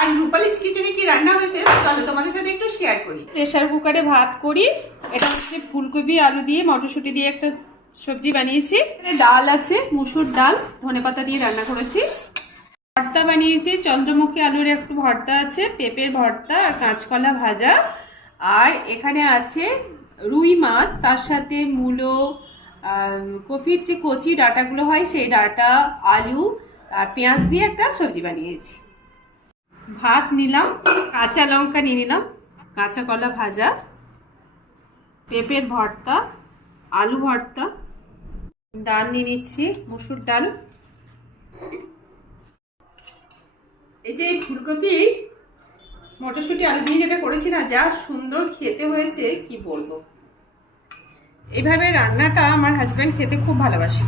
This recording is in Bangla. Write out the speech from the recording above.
আর রূপালীজ কিচেনে কি রান্না হয়েছে চলো তোমাদের সাথে একটু শেয়ার করি। প্রেসার কুকারে ভাত করি। এটা হচ্ছে ফুলকপি আলু দিয়ে মটরশুঁটি দিয়ে একটা সবজি বানিয়েছি। এখানে ডাল আছে, মুসুর ডাল, ধনেপাতা দিয়ে রান্না করেছি। ভর্তা বানিয়েছি, চন্দ্রমুখী আলুর একটু ভর্তা আছে, পেঁপের ভর্তা আর কাঁচকলা ভাজা। আর এখানে আছে রুই মাছ, তার সাথে মূলো, কপির যে কচি ডাঁটাগুলো হয় সেই ডাঁটা, আলু আর পেঁয়াজ দিয়ে একটা সবজি বানিয়েছি। ভাত নিলাম, কাঁচা লঙ্কা নিয়ে নিলাম, কাঁচা কলা ভাজা, পেঁপের ভর্তা, আলু ভর্তা, ডাল নিয়ে নিচ্ছি, মুসুর ডাল। এই যে ফুলকপি মটরশুঁটি আলু দিয়ে যেটা করেছি না, যা সুন্দর খেতে হয়েছে কি বলবো। এইভাবে রান্নাটা আমার হাজব্যান্ড খেতে খুব ভালোবাসে।